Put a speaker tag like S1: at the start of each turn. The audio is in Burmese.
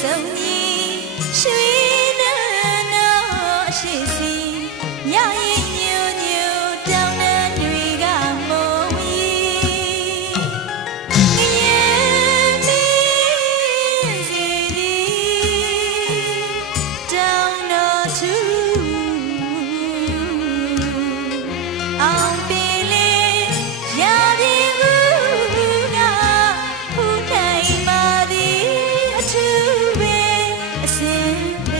S1: ဆုံးကြီးရွှေနန်းတော်အရှိစီညရင် baby.